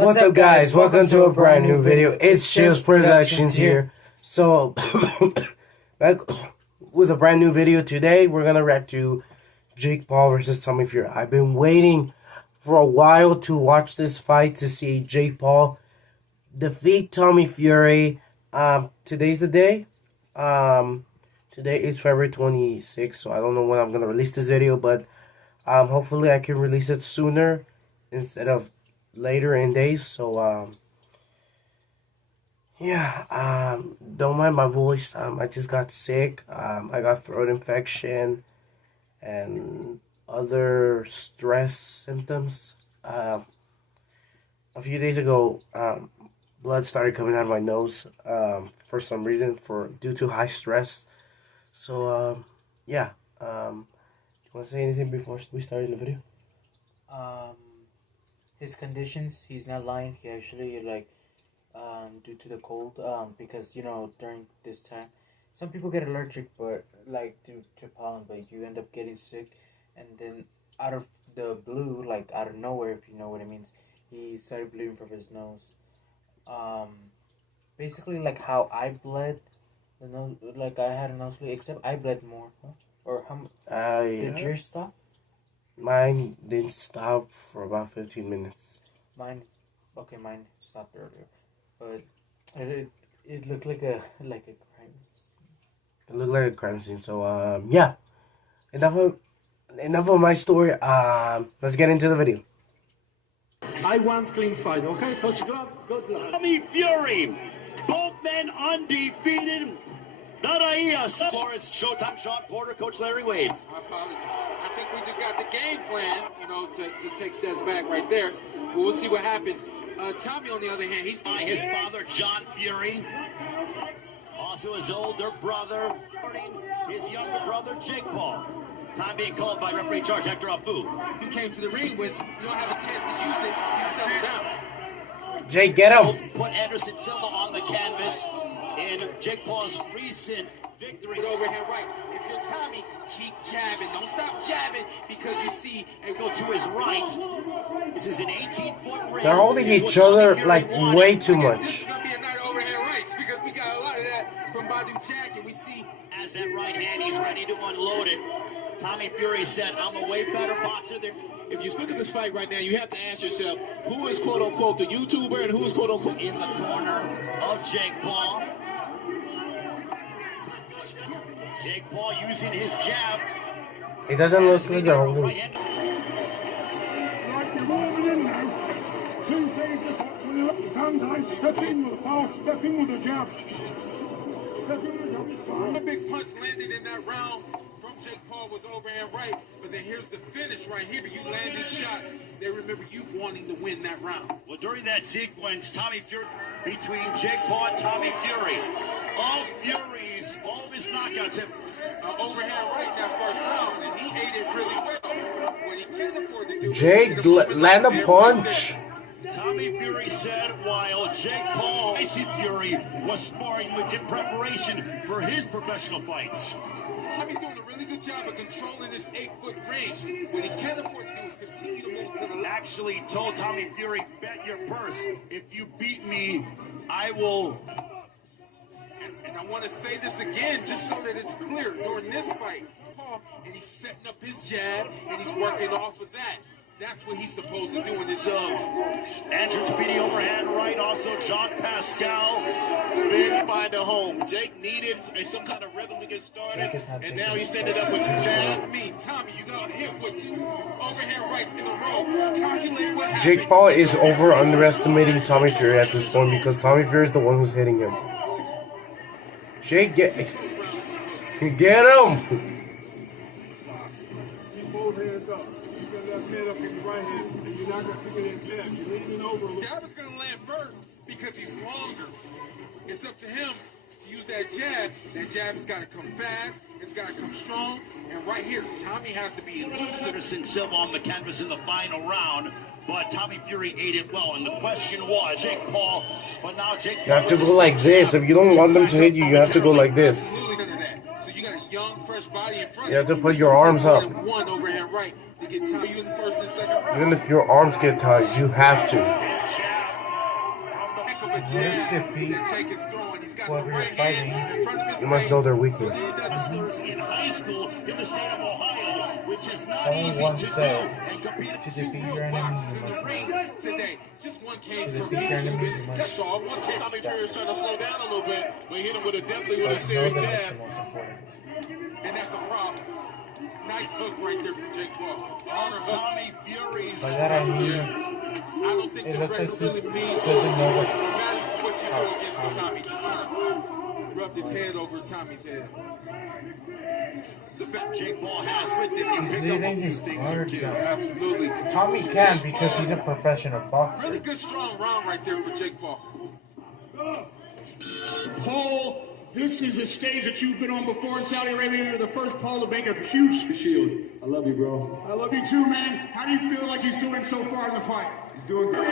What's up, guys? Welcome to a brand new video. It's Chills Productions here. So, back with a brand new video today. We're gonna react to Jake Paul versus Tommy Fury. I've been waiting for a while to watch this fight to see Jake Paul defeat Tommy Fury. Today's the day. Today is February 26th, so I don't know when I'm gonna release this video, but hopefully I can release it sooner instead of later in days. So yeah, don't mind my voice. I just got sick. I got throat infection and other stress symptoms. A few days ago, blood started coming out of my nose for some reason, due to high stress. So yeah, you want to say anything before we start the video? His conditions, he's not lying. He actually, due to the cold, because, during this time, some people get allergic, but, due to pollen, but you end up getting sick, and then out of the blue, out of nowhere, if you know what it means, he started bleeding from his nose. Basically, how I bled, the nose, I had a nosebleed, except I bled more, huh? Or how, did yours stop? Mine didn't stop for about 15 minutes. Mine stopped earlier, but it looked like a crime scene. It looked like a crime scene. So yeah, enough of my story. Let's get into the video. I want clean fight, okay, Coach Glove? Good luck. Tommy Fury, both men undefeated. Dadaia, Forrest, Showtime, Sean Porter, Coach Larry Wade. My apologies. I think we just got the game plan, to take steps back right there. But we'll see what happens. Tommy, on the other hand, he's by his father, John Fury. Also his older brother, his younger brother, Jake Paul. Time being called by referee charge Hector Afu. You came to the ring with, you don't have a chance to use it, you settle down. Jake, get him. Put Anderson Silva on the canvas in Jake Paul's recent victory. Put overhand right. If you're Tommy, keep jabbing. Don't stop jabbing, because you see and go to his right. This is an 18-foot ring. They're holding each other way too much. This is gonna be a night of overhand rights, because we got a lot of that from Badu Jack, and we see as that right hand, he's ready to unload it. Tommy Fury said, "I'm a way better boxer than." If you look at this fight right now, you have to ask yourself, who is quote-unquote the YouTuber and who is quote-unquote in the corner of Jake Paul. Jake Paul using his jab. It doesn't look like they're holding. Sometimes step in with a fast, step in with a jab. the big punch landed in that round from Jake Paul was overhand right, but then here's the finish right here. You landed shots. They remember you wanting to win that round. Well, during that sequence, Tommy Fury between Jake Paul and Tommy Fury. All of his knockouts have overhand right in that first round, and he ate it really well. What he can't afford to do. Jake, land a punch. Tommy Fury said while Jake Paul, Icy Fury, was sparring with in preparation for his professional fights. Tommy's doing a really good job of controlling this 8-foot range. What he can't afford to do is continue to move to the left. Actually told Tommy Fury, bet your purse. If you beat me, I will. And I want to say this again, just so that it's clear. During this fight, Paul, and he's setting up his jab, and he's working off of that. That's what he's supposed to do in this. Andrew Tabiti overhand right. Also John Pascal. Didn't find a home. Jake needed some kind of rhythm to get started, and now he's setting it up with the jab. I mean, Tommy, you got hit with 2 overhand rights in a row. Calculate what happened. Jake Paul is underestimating Tommy Fury at this point, because Tommy Fury is the one who's hitting him. Jake, get him! Both hands up. You got that hand up in the right hand, and you're not going to kick it in jab. You're leaning over. Jab is going to land first because he's longer. It's up to him to use that jab. That jab has got to come fast. It's got to come strong. And right here, Tommy has to be elusive. Anderson Silva on the canvas in the final round. But Tommy Fury ate it well, and the question was Jake Paul. But now Jake Paul, you have to go like this. If you don't want them to hit you, you have to go like this. So you got a young, fresh body in front. You have to put your arms up. One overhand right to get tied. You in the first and second round. Even if your arms get tied, you have to. jab defeat that Jake is throwing. He's got the whoever right you're fighting. hand in front of his You must face, know their so weakness. he doesn't Wrestlers in high school in the state of Ohio, which is not Someone easy once to do. said, And compete to two defeat real your enemy, boxers you in the must ring know. today. Just one came To from defeat your enemy, YouTube. you must That's all. One came Tommy from Fury's trying to slow down a little bit, but hit him with a definitely with a But know serious them is jab. the most important. and that's a problem. Nice hook right there from Jake Paul. Counter hook. Tommy Fury's By that I mean, I don't think it the looks like record really he means doesn't know it what matters what you do against Tommy. Just kind of rubbed his head over Tommy's head. Jake Paul has with him. You he's pick up a leaving few his things or guard two. down. Absolutely. Tommy can because he's a professional boxer. Really good strong round right there for Jake Paul. Paul, this is a stage that you've been on before in Saudi Arabia. You're the first Paul to make a huge Shield. I love you, bro. I love you too, man. How do you feel like he's doing so far in the fight? He's doing good.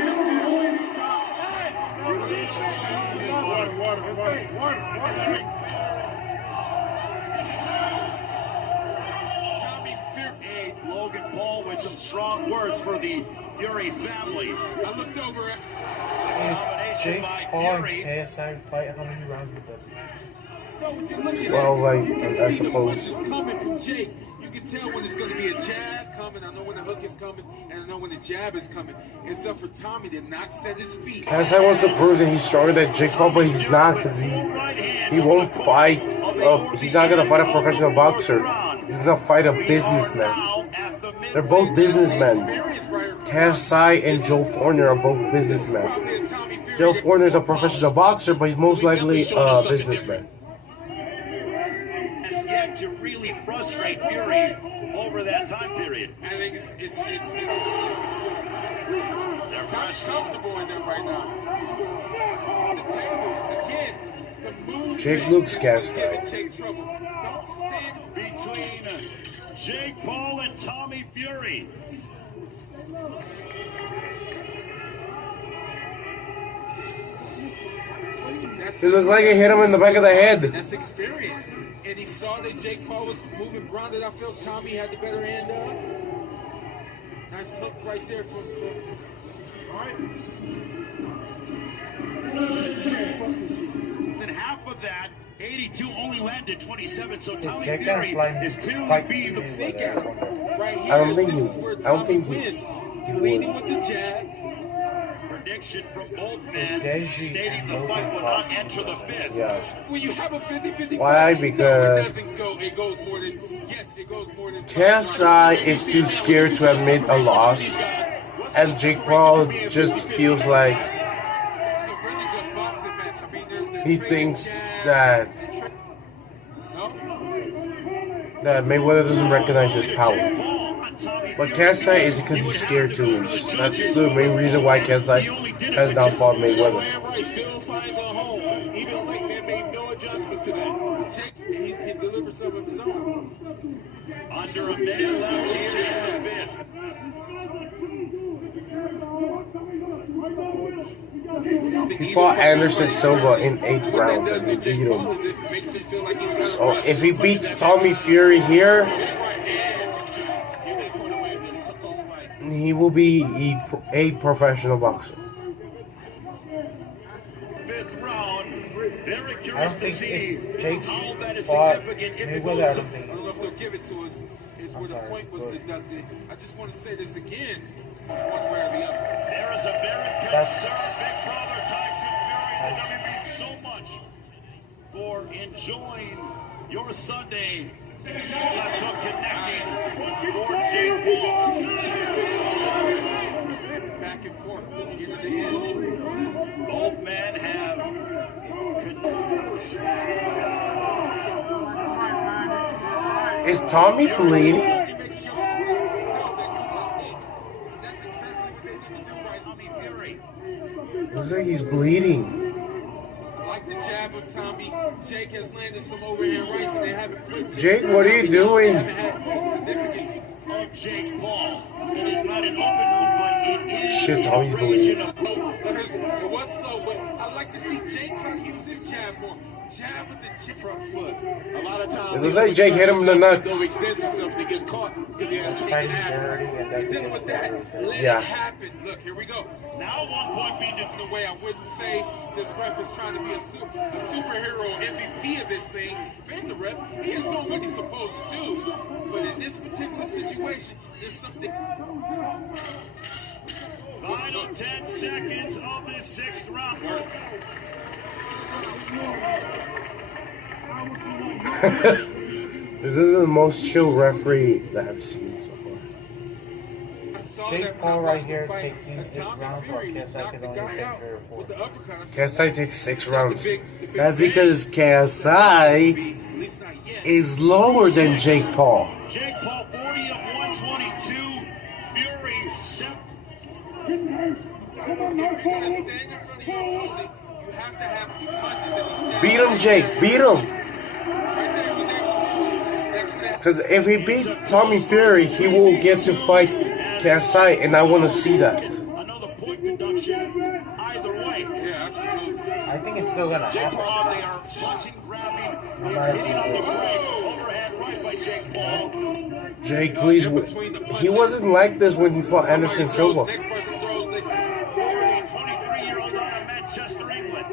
Tommy Fury. Hey, Logan Paul with some strong words for the Fury family. I looked over at If Jake Paul and KSI fight, how many rounds would that be? bro, what you looking Well, at? like, You can I see the suppose. punches coming from Jake. You can tell when it's going to be a jab coming. I know when the hook is coming, and I know when the jab is coming. Except for Tommy did not set his feet. KSI wants to prove that he's stronger than Jake Paul, but he's not because he won't fight. He's not gonna fight a professional boxer. He's gonna fight a businessman. They're both businessmen. KSI and Joe Forner are both businessmen. Joe Forner is a professional boxer, but he's most likely a businessman. Has yet to really frustrate Fury over that time period. I think Tommy's comfortable in there right now. The tables, again, the movement Jake looks gassed is giving out. Jake trouble. Don't stand. Between Jake Paul and Tommy Fury. That's It looks like it hit him in the back of the head. That's experience. And he saw that Jake Paul was moving grounded. I felt Tommy had the better end of. Nice hook right there from all right. Then half of that, 82 only landed 27. So Tommy Jake Fury can't is fight clearly being the Think out right here. I don't think this he- is where I don't Tommy think he- wins. Leading with the jab. prediction from both men, Gaethje stating and the Logan fight will Paul. not enter the fifth. Yeah. When you have a 50-50 Why? fight, Because no, it doesn't go. It goes more than yes. It goes more than. KSI is too scared to admit a loss, and Jake Paul just feels like This is a really good boxing match. I mean, they're he trading thinks jabs. that No? that Mayweather doesn't recognize his power. But KSI is because he's scared to lose. That's the main reason why KSI has not fought Mayweather. Right still finds a home. Even like they made no adjustments to that. Jake, he can deliver some of his own. Under a minute left here in the fifth. He fought Anderson Silva in 8 What that rounds does and to he Jake beat Paul him. is it makes him feel like he's got So if he beats Tommy Fury here, he will be a professional boxer. Fifth round. Very I curious don't to think see if Jake how that is fought significant if it Mayweather, I goes. don't think. I don't know if they'll give it to us. Is where the sorry, point was go ahead. deducted. I just want to say this again, one way or the other. There is a very That's- concerned big brother Tyson Fury. The WB so much for enjoying your Sunday. Plateau connecting for Jake Paul. Back and forth, get to the end. Both men have. Is Tommy bleeding? You're making your own know that he gets hit. That's exactly what they need to do right now. Tommy Fury. Looks like he's bleeding. I like the jab of Tommy. Jake has landed some overhand rights and they haven't put Jake, what are you doing? They haven't had significant. Of Jake Paul. It is not an open wound, but it is Shit, a Tommy's region bleeding. of It was slow, but I like to see Jake try to use his jab more. Jab with the jab. front foot. A lot of times, It looks like Jake hit him in the nuts. He extends himself and he gets caught. That's fighting dirty, and that's Dealing with that. Let Yeah. it happen. Look, here we go. Now 1 point being In a way, I wouldn't say this ref is trying to be a superhero MVP of this thing. Defend the ref. He is doing what he's supposed to do. But in this particular situation, there's something. Final 10 seconds of this 6th round. This is the most chill referee that I've seen so far. Jake Paul right here taking 8 rounds, while KSI can only take 3 or 4. KSI takes 6 rounds. That's because KSI is lower than Jake Paul. Jake Paul 40 of 122. Fury 7. If you're going to stand in front of your opponent, you have to have punches that he stands. Beat him, Jake. Beat him. Because if he beats Tommy Fury, he will get to fight KSI, and I want to see that. Another point deduction either way. Yeah, absolutely. I think it's still gonna Jake happen. Paul, they are punching, grabbing, hitting on the break. Overhand right by Jake Paul. Jake, please. He wasn't like this when he fought Anderson Silva. Next person throws next. 23-year-old out of Manchester, England.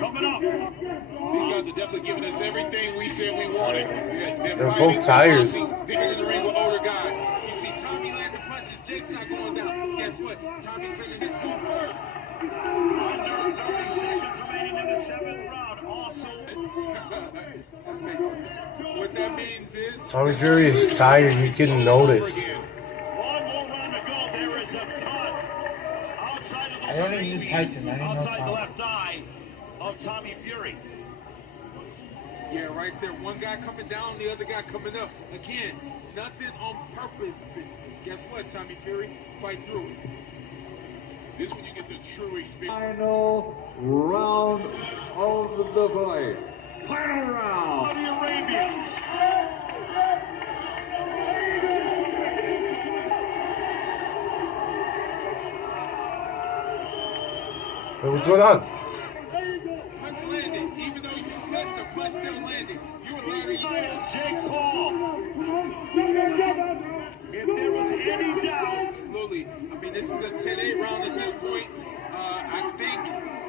Coming up. These guys are definitely giving us everything we said we wanted. They're both tired. They're in the ring with older guys. You see Tommy landing punches. Jake's not going down. Guess what? Tommy's going to get two first. Under 30 seconds remaining in the 7th round. Also. What that means is Tommy Fury is tired. You can notice. One more round to go. There is a cut outside of the I only knew Tyson. I didn't know outside the Tommy. left eye of Tommy Fury. yeah, right there. One guy coming down, the other guy coming up. Again, nothing on purpose. Guess what, Tommy Fury? Fight through it. This is when you get the true experience. Final round of the fight. Final round. Saudi Arabia. Wait, what's going on? Punch landed. Even though you slipped, the punch still landed. You were lying. Jake Paul. If there was any doubt, Absolutely. I mean, this is a 10-8 round at this point. I think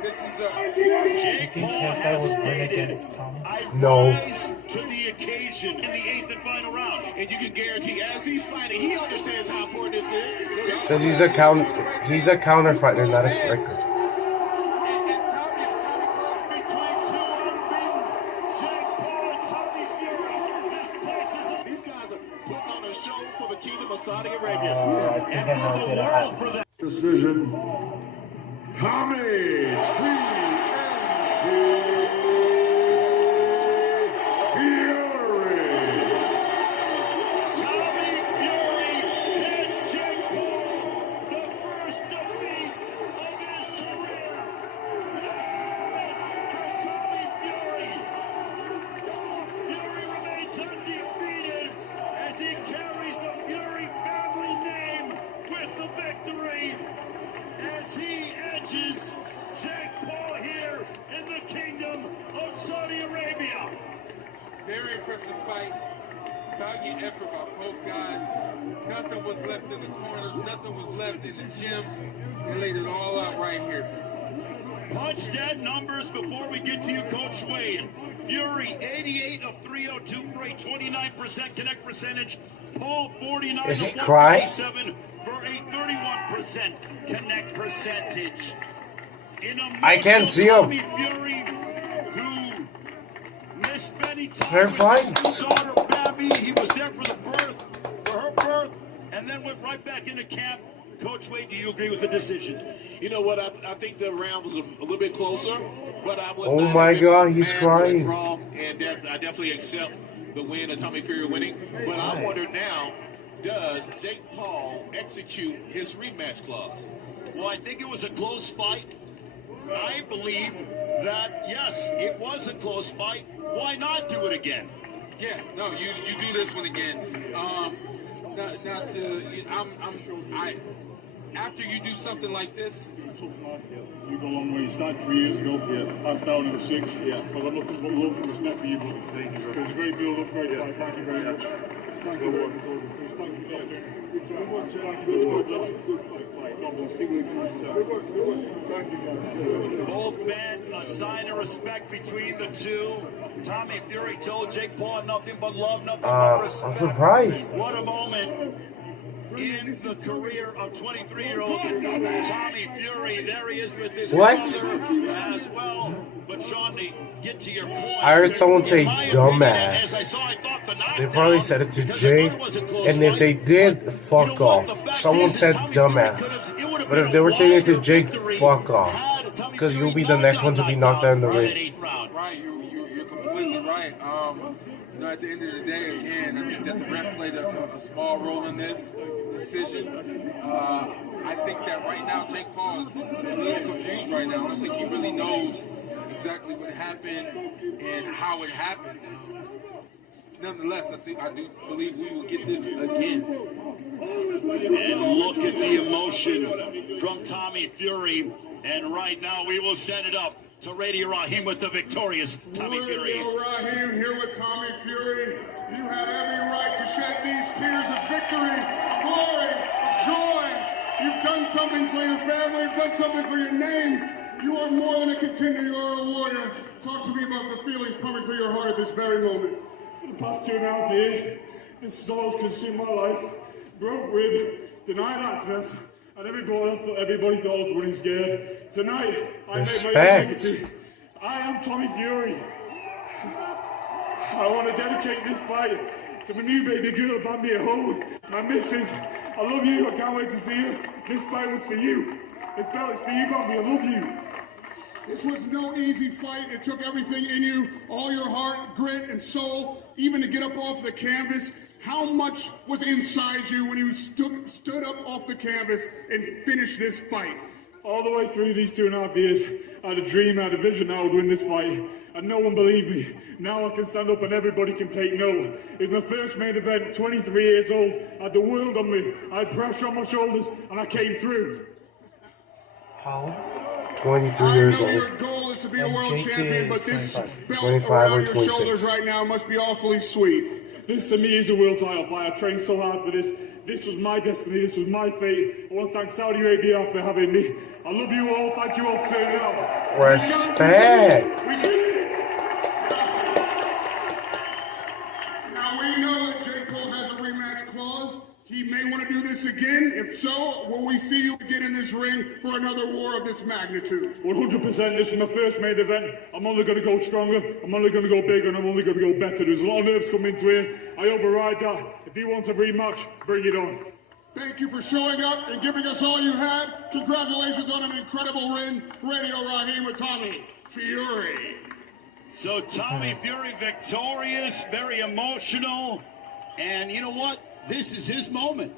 this is a. Jake think Paul KSI has would win stated, against Tommy? I No. rise to the occasion in the 8th and final round. And you can guarantee, as he's fighting, he understands how important this is. Because he's a counter fighter, not a striker. And Tommy, Between two unbeaten, Jake Paul and Tommy Fury. This place is a These guys are putting on a show for the Kingdom of Saudi Arabia. I think I know what's gonna happen. for that. Decision. Tommy Fury. Tommy Fury hits Jake Paul, the first defeat of his career. For Tommy Fury. Fury remains undefeated as he carries the Fury family name with the victory as he edges Jake Paul here in the Kingdom of Saudi Arabia. very impressive fight. Valiant effort by both guys. Nothing was left in the corners. Nothing was left in the gym. They laid it all out right here. Punch dead numbers before we get to you, Coach Wade. Fury, 88 of 302 for a 29% connect percentage. Paul, 49 Is of he crying? 127 for a 31% connect percentage. In a I can't see him. Tommy Fury, who missed many times They're with fine. his daughter, Babby. He was there for the birth, for her birth, and then went right back into camp. Coach Wade, do you agree with the decision? You know what? I think the round was a little bit closer, but I would. Oh not my have been God, he's mad with a crying. draw, and I definitely accept the win of Tommy Fury winning. But I wonder now, does Jake Paul execute his rematch clause? Well, I think it was a close fight. I believe that, yes, it was a close fight. Why not do it again? Yeah, no, you do this one again. Not to. After you do something like this, tough night. Yeah. You go a long way. You started 3 years ago. Yeah. I started number 6. Yeah. I've got nothing but love and respect for you, buddy. Thank you, bro. It was a great build-up, great fight. Thank you very much. Thank you, bro. Thank you, Thank you. Both men a sign of respect between the two. Tommy Fury told Jake Paul nothing but love, nothing but respect. I'm surprised. What a moment in the career of 23-year-old Tommy Fury. There he is with his What? brother as well. But Shawnee, get to your point. I heard someone say In my opinion, dumbass. as I saw, I thought the They probably knockdown, said it to because I Jake, thought it was a close and if fight, they did, but fuck you know what? The off. fact Someone is said Tommy Fury dumbass. it would've But been if they a were saying it to wilder Jake, victory fuck off. had Tommy Because Fury you'll be the not next one to be knocked out in the in that ring. 8th round. Right, you're completely right. You know, at the end of the day, again, I think that the ref played a small role in this decision. I think that right now Jake Paul is a little confused right now. I don't think he really knows exactly what happened and how it happened. Nonetheless, I do believe we will get this again. And look at the emotion from Tommy Fury. And right now we will send it up to Radio Raheem with the victorious Tommy Fury. Radio Raheem here with Tommy Fury. You have every right to shed these tears of victory, of glory, of joy. You've done something for your family. You've done something for your name. You are more than a contender. You are a warrior. Talk to me about the feelings coming through your heart at this very moment. For the past 2.5 years, this has always consumed my life. Broke rib, denied access, and everybody thought I was running scared. Tonight, I make my own legacy. I am Tommy Fury. I want to dedicate this fight to my new baby girl, Bambi at home, my missus. I love you. I can't wait to see you. This fight was for you. This belt is for you, Bambi. I love you. This was no easy fight. It took everything in you, all your heart, grit, and soul, even to get up off the canvas. How much was inside you when you stood up off the canvas and finished this fight? All the way through these 2.5 years, I had a dream, I had a vision I would win this fight, and no one believed me. Now I can stand up and everybody can take note. It was my first main event, 23 years old, I had the world on me, I had pressure on my shoulders, and I came through. How old is he? 23 years I know old. your goal is to be a And world Jake champion, but is this 25. belt 25 around or your 26. shoulders right now must be awfully sweet. This to me is a world title fight. I trained so hard for this. This was my destiny. This was my fate. I want to thank Saudi Arabia for having me. I love you all. Thank you all for turning out. Respect. We did it. Now we know that Jake Paul has a rematch clause. He may want to do this again. If so, will we see you again in this ring for another war of this magnitude? 100%. This is my first main event. I'm only going to go stronger. I'm only going to go bigger, and I'm only going to go better. There's a lot of nerves coming into here. I override that. If he wants a rematch, bring it on. Thank you for showing up and giving us all you had. Congratulations on an incredible win. Radio Raheem with Tommy Fury. So Tommy Fury victorious, very emotional, and you know what? This is his moment.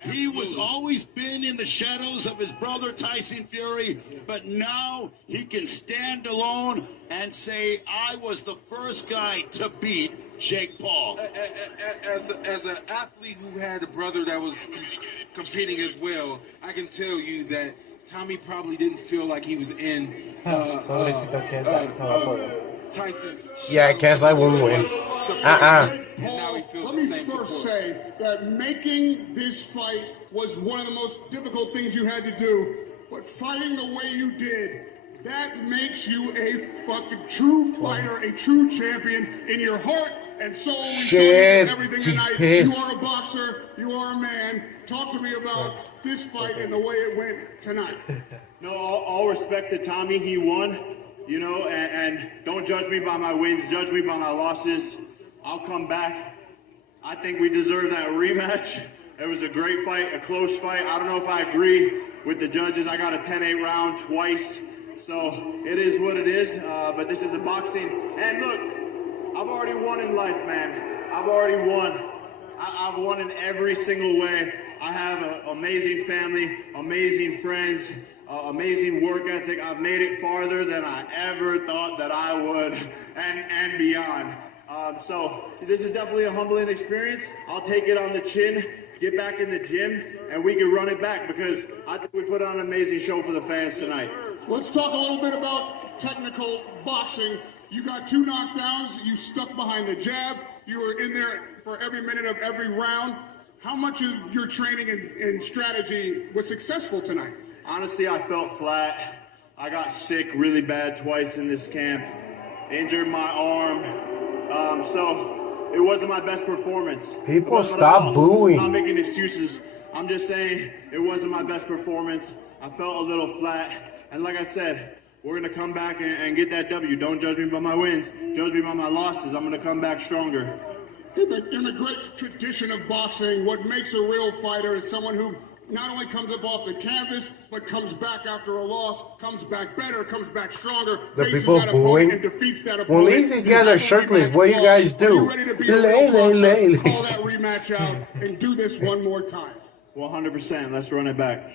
He was always been in the shadows of his brother Tyson Fury, but now he can stand alone and say, I was the first guy to beat Jake Paul. As an athlete who had a brother that was competing as well, I can tell you that Tommy probably didn't feel like he was in Tyson's. Yeah, KSI won't win. Let me first say that making this fight was one of the most difficult things you had to do, but fighting the way you did, that makes you a fucking true fighter, a true champion in your heart and soul. We saw you did everything tonight. You are a boxer, you are a man. Talk to me about this fight and the way it went tonight. No, all respect to Tommy, he won. You know, and don't judge me by my wins, judge me by my losses. I'll come back. I think we deserve that rematch. It was a great fight, a close fight. I don't know if I agree with the judges. I got a 10-8 round twice. So it is what it is, but this is the boxing. And look, I've already won in life, man. I've already won. I've won in every single way. I have an amazing family, amazing friends, amazing work ethic. I've made it farther than I ever thought that I would, and beyond. So this is definitely a humbling experience. I'll take it on the chin, get back in the gym, and we can run it back because I think we put on an amazing show for the fans tonight. Let's talk a little bit about technical boxing. You got 2 knockdowns. You stuck behind the jab. You were in there for every minute of every round. How much of your training and strategy was successful tonight? Honestly, I felt flat. I got sick really bad twice in this camp. Injured my arm. So it wasn't my best performance. People stop booing. I'm not making excuses. I'm just saying it wasn't my best performance. I felt a little flat. And like I said, we're going to come back and get that W. Don't judge me by my wins. Judge me by my losses. I'm going to come back stronger. In the great tradition of boxing, what makes a real fighter is someone who not only comes up off the canvas, but comes back after a loss, comes back better, comes back stronger, The faces people that booing. opponent and defeats that opponent. Well, at least these guys are shirtless. What do you guys do? Are you ready to be a real boxer? Call that rematch out and do this one more time. 100%. Let's run it back.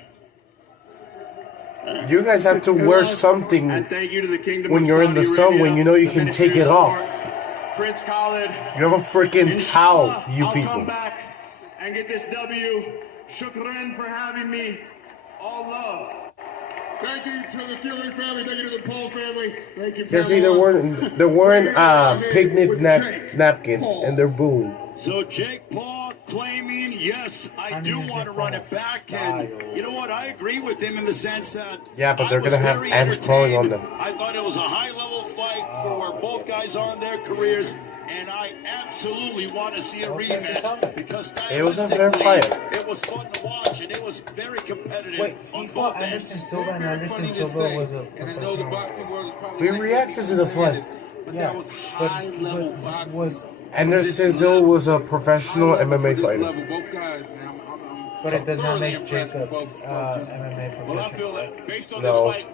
You guys have to wear something And thank you to the Kingdom when of you're in the Saudi sun Arabia, when you know you the can Ministry take it of off. Sport, Prince Khalid. You have a freaking towel, Inshallah, you I'll people. come back and get this W. Shukran for having me. All love. Thank you to the Fury family. Thank you to the Paul family. Thank you. Yeah, see, they're wearing picnic napkins and they're booing. So Jake Paul claiming, yes, I do want to run it back. And you know what? I agree with him in the sense that Yeah, but they're I was gonna have very ants crawling on entertained. them. I thought it was a high-level fight for where both guys are in their careers. And I absolutely want to see a rematch because It was a fair fight. it was fun to watch and it was very competitive Wait, he on fought both Anderson ends. Silva, and Very Anderson funny to Silva say, was a and I know the professional. boxing world is probably We like, reacted "Hey, to the saying fight." this," but Yeah, that was high level boxing. was, Anderson Silva was a professional High level MMA for this fighter. level, both guys, man. but it does not thoroughly make impressed with Jacob both MMA Well, I professional. feel that based on No. this fight,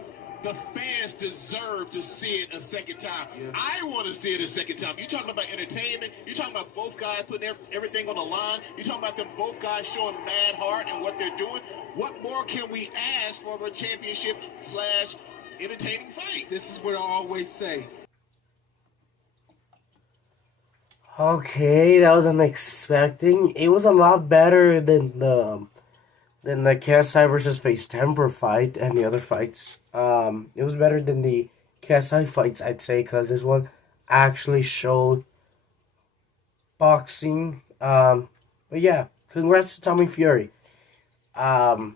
the fans deserve to see it a second time. I want to see it a second time. You're talking about entertainment. You're talking about both guys putting everything on the line. You're talking about them both guys showing mad heart and what they're doing. What more can we ask for a championship / entertaining fight? This is what I always say. Okay, that was unexpecting. It was a lot better than the KSI versus Face Temper fight and the other fights. It was better than the KSI fights, I'd say, because this one actually showed boxing. But yeah, congrats to Tommy Fury. Then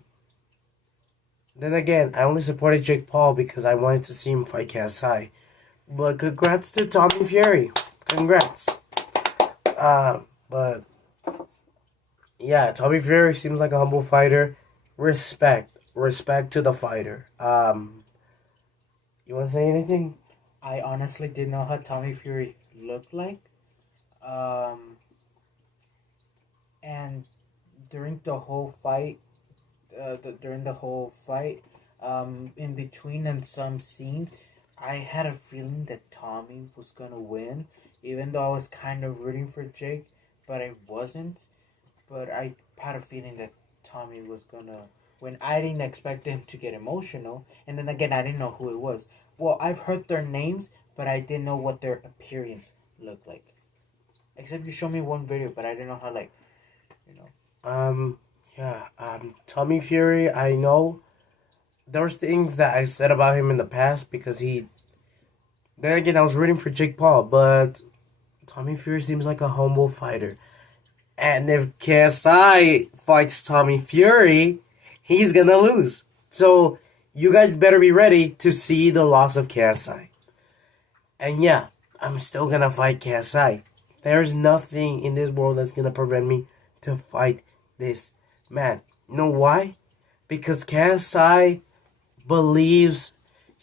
again, I only supported Jake Paul because I wanted to see him fight KSI. But congrats to Tommy Fury. Congrats. But yeah, Tommy Fury seems like a humble fighter. Respect to the fighter. You want to say anything? I honestly didn't know how Tommy Fury looked like. And during the whole fight, in between and some scenes, I had a feeling that Tommy was gonna win, even though I was kind of rooting for Jake, but I wasn't. But I had a feeling that Tommy was gonna win. I didn't expect him to get emotional, and then again, I didn't know who it was. Well, I've heard their names, but I didn't know what their appearance looked like. Except you showed me one video, but I didn't know how, like, you know. Tommy Fury, I know there's things that I said about him in the past because then again, I was rooting for Jake Paul, but Tommy Fury seems like a humble fighter. And if KSI fights Tommy Fury, he's gonna lose. So, you guys better be ready to see the loss of KSI. And yeah, I'm still gonna fight KSI. There's nothing in this world that's gonna prevent me to fight this man. You know why? Because KSI believes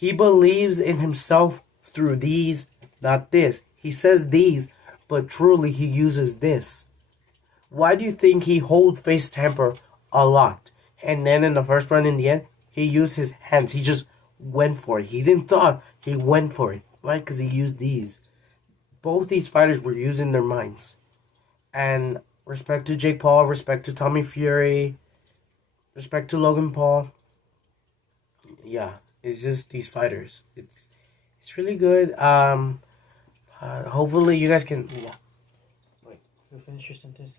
in himself through these, not this. He says these, but truly he uses this. Why do you think he hold face temper a lot? And then in the first round, in the end, he used his hands. He just went for it. He didn't thought. He went for it. Right? Because he used these. Both these fighters were using their minds. And respect to Jake Paul. Respect to Tommy Fury. Respect to Logan Paul. Yeah. It's just these fighters. It's really good. Hopefully you guys can... Yeah. Wait, you finish your sentence.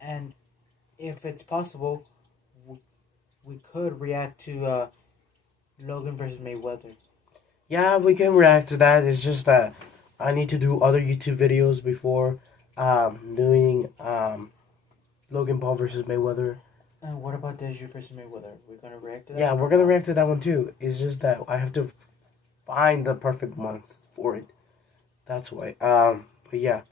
And if it's possible, we could react to Logan versus Mayweather. Yeah, we can react to that. It's just that I need to do other YouTube videos before doing Logan Paul versus Mayweather. And what about Deji versus Mayweather? We're gonna react to that. Yeah, we're gonna react to that one too. It's just that I have to find the perfect month for it. That's why. But yeah.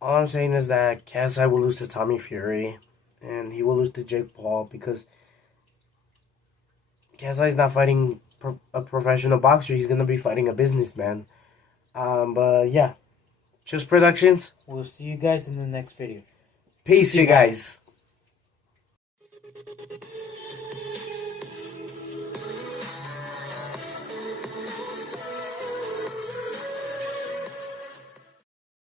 All I'm saying is that KSI will lose to Tommy Fury, and he will lose to Jake Paul because KSI is not fighting a professional boxer. He's gonna be fighting a businessman. But yeah, Just Productions. We'll see you guys in the next video. Peace, you guys.